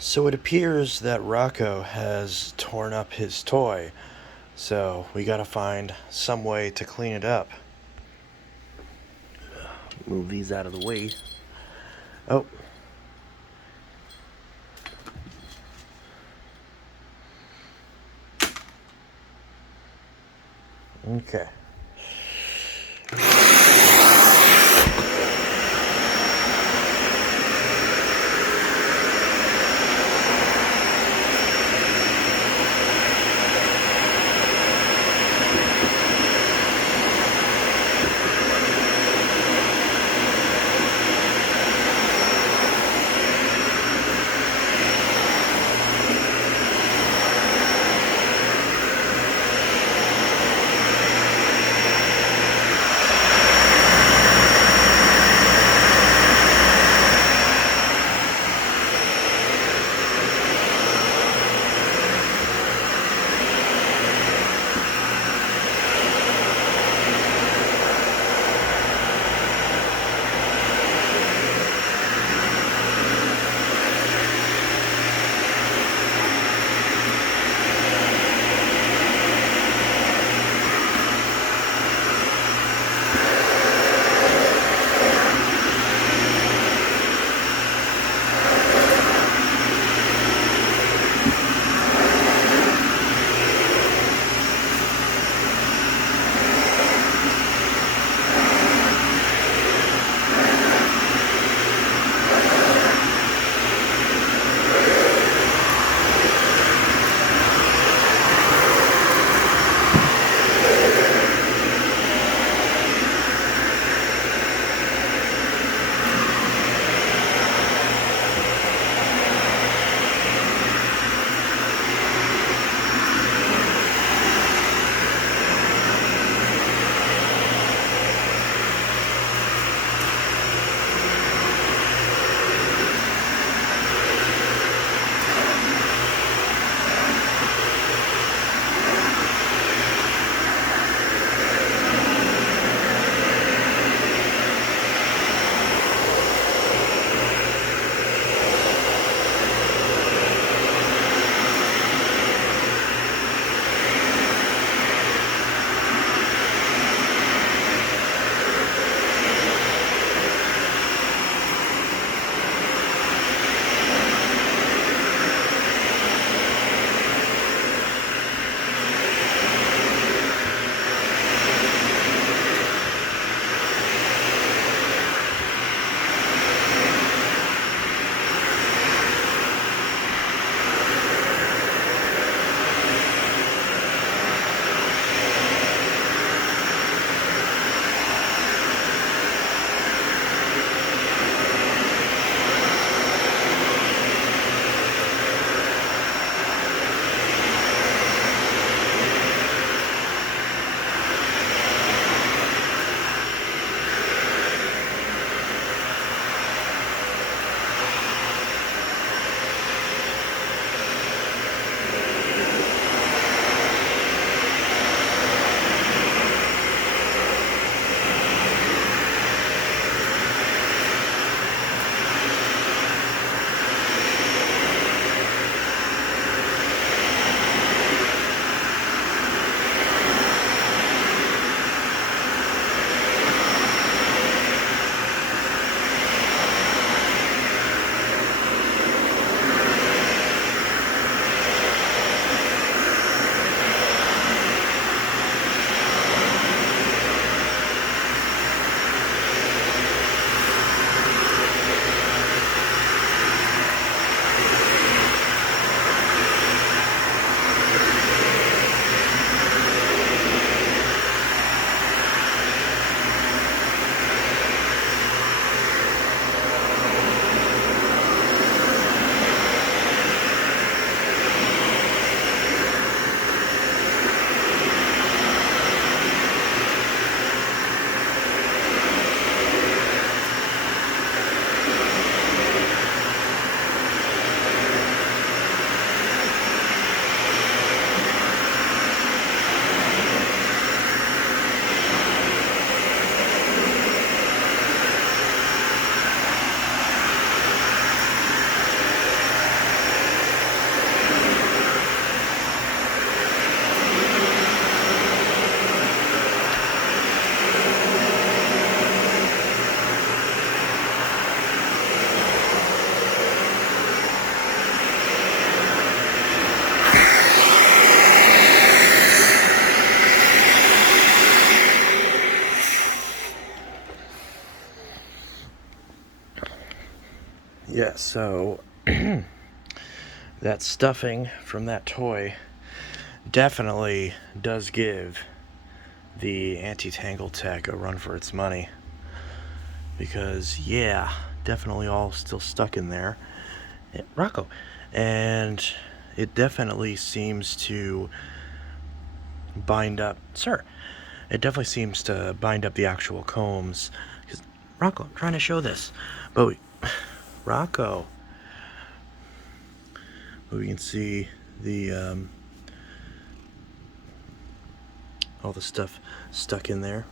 So it appears that Rocco has torn up his toy, so we gotta find some way to clean it up. Move these out of the way. Oh. Okay. Yeah, so that stuffing from that toy definitely does give the anti-tangle tech a run for its money, because yeah, definitely all still stuck in there. Rocco, and it definitely seems to bind up, sir, it definitely seems to bind up the actual combs. Because Rocco, I'm trying to show this, but Rocco, we can see the all the stuff stuck in there.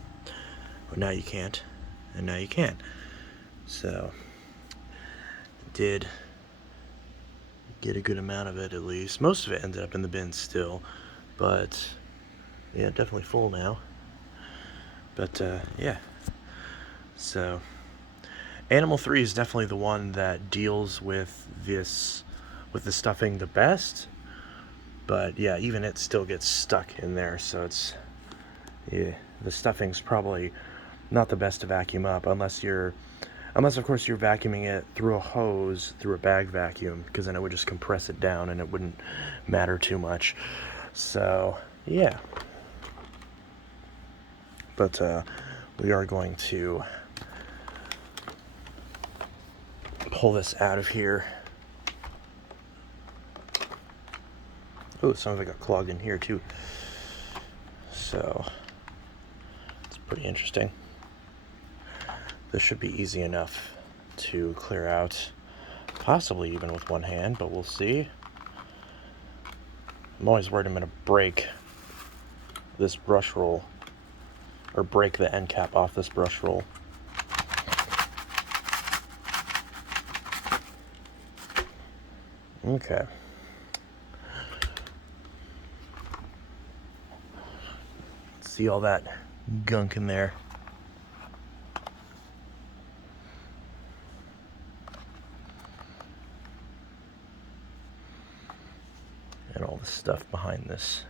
But now you can't, and now you can. So did get a good amount of it, at least. Most of it ended up in the bin still, but yeah, definitely full now. But yeah, so Animal 3 is definitely the one that deals with this, with the stuffing the best. But yeah, even it still gets stuck in there, so it's, yeah, the stuffing's probably not the best to vacuum up, unless of course you're vacuuming it through a hose, through a bag vacuum, because then it would just compress it down and it wouldn't matter too much. So yeah, but we are going to pull this out of here. Oh, some of it got clogged in here too, so it's pretty interesting. This should be easy enough to clear out, possibly even with one hand, but we'll see. I'm always worried I'm going to break this brush roll, or break the end cap off this brush roll. Okay. See all that gunk in there? And all the stuff behind this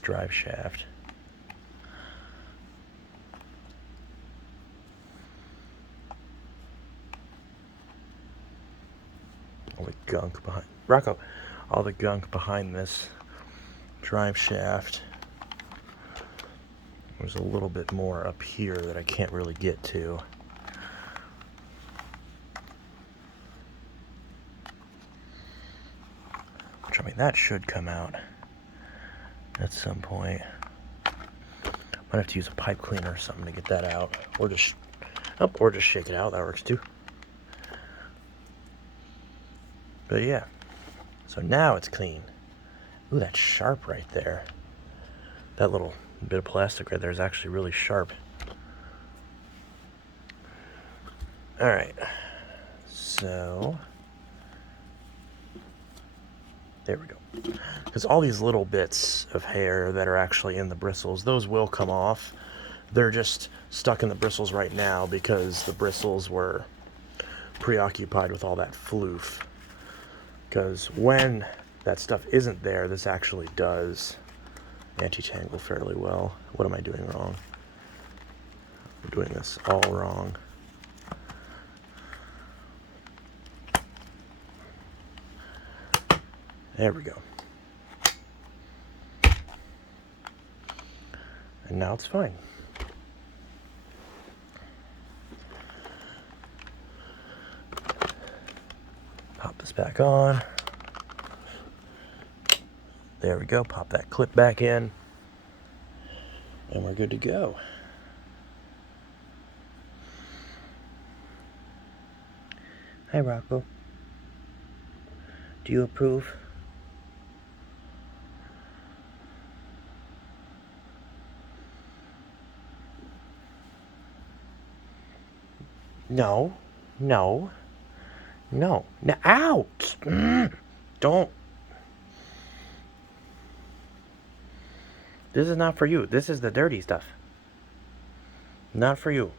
drive shaft. All the gunk behind Rocco, all the gunk behind this drive shaft. There's a little bit more up here that I can't really get to. Which, I mean, that should come out at some point. Might have to use a pipe cleaner or something to get that out, or just shake it out. That works too. But yeah, so now it's clean. Ooh, that's sharp right there. That little bit of plastic right there is actually really sharp. All right, so there we go. Because all these little bits of hair that are actually in the bristles, those will come off. They're just stuck in the bristles right now because the bristles were preoccupied with all that floof. Because when that stuff isn't there, this actually does anti-tangle fairly well. What am I doing wrong? I'm doing this all wrong. There we go. And now it's fine. Pop this back on. There we go. Pop that clip back in. And we're good to go. Hi, Rocco. Do you approve? No. No. No. Now, out! Don't. This is not for you. This is the dirty stuff. Not for you.